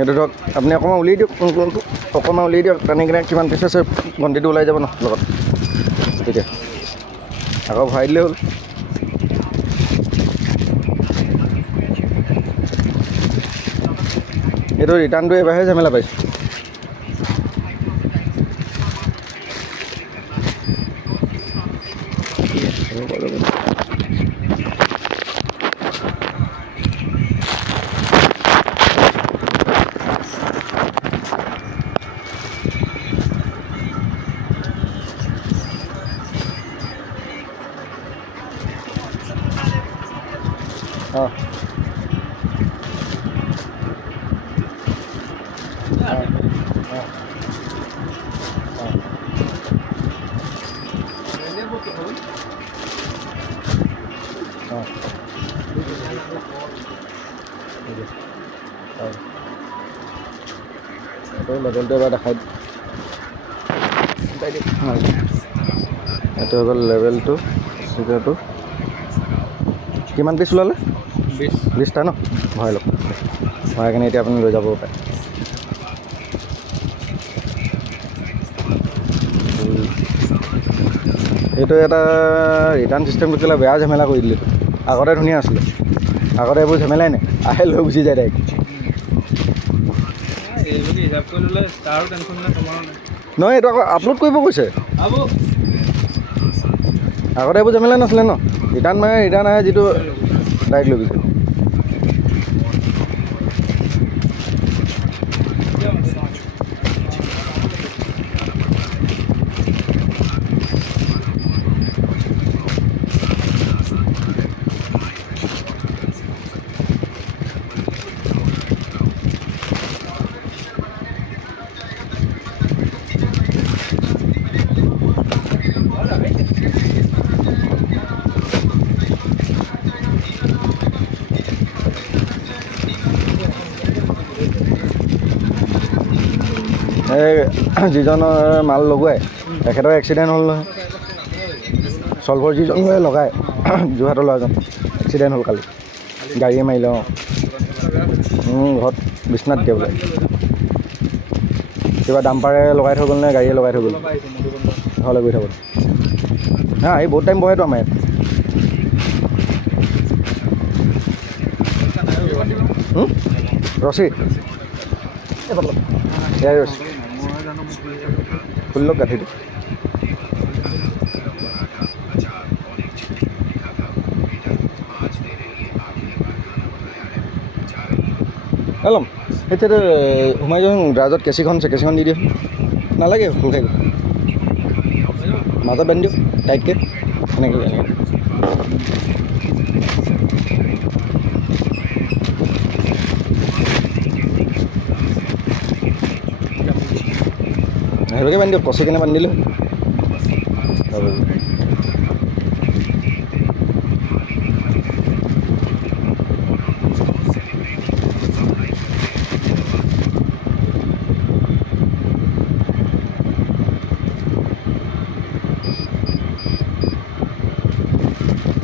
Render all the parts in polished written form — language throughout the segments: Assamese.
এইটো ধৰক আপুনি অকণমান উলিয়াই দিয়ক কোনটো অকণমান উলিয়াই দিয়ক টানি কিনে কিমান পিছ আছে গণ্টিটো ওলাই যাব ন লগত তেতিয়া আকৌ ভৰাই দিলেই হ'ল এইটো ৰিটাৰ্ণটো এইবাৰহে ঝামেলা পাইছোঁ অঁ লেভেলটো এবাৰ দেখাই এইটো হৈ গ'ল লেভেলটো চিগাৰটো কিমান পিচ ওলালে 20টা ন ভৰাই লওক ভৰাই কিনে এতিয়া আপুনি লৈ যাব পাৰে এইটো এটা ৰিটাৰ্ণ চিষ্টেমটো কেলৈ বেয়া ঝামেলা কৰি দিলে আগতে ধুনীয়া আছিলে আগতে এইবোৰ ঝামেলাই নাই আহে লৈ গুচি যায় ডাইৰেক্ট নহয় এইটো আকৌ আপলোড কৰিব কৈছে আগতে এইবোৰ ঝামেলা নাছিলে ন ৰিটাৰ্ণ মাৰে ৰিটাৰ্ণ আহে যিটো ডাইৰেক্ট লৈ গৈছে এই যিজনৰ মাল লগুৱাই তেখেতৰ এক্সিডেণ্ট হ'ল নহয় চল্ভৰ যিজন লগাই যোৰহাটৰ ল'ৰাজন এক্সিডেণ্ট হ'ল কালি গাড়ীয়ে মাৰিলে অঁ ঘৰত বিচনাত দিয়ে বোলে কিবা ডাম্পাৰে লগাই থৈ গ'ল নে গাড়ীয়ে লগাই থৈ গ'ল ঘৰলৈ গৈ থাকোঁ হা এই বহুত টাইম বহেতো আমাৰ ইয়াত ৰছী ইয়াৰ ৰছী খুলি লওক গাঁঠিটো ল'ম এতিয়া সোমাই যাওঁ ৰাজত কেঁচিখন আছে কেঁচিখন দি দিওঁ নালাগে খোল খাই গ'ল মাজত বান্ধি দিওঁ টাইটকৈ এনেকৈ এনেকৈ সেইভাগে বান্ধি দিয়ক কচি কেনে বান্ধি দিলোঁ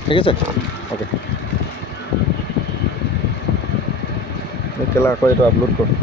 ঠিক আছে অ'কে কেলা আকৌ এইটো আপলোড কৰোঁ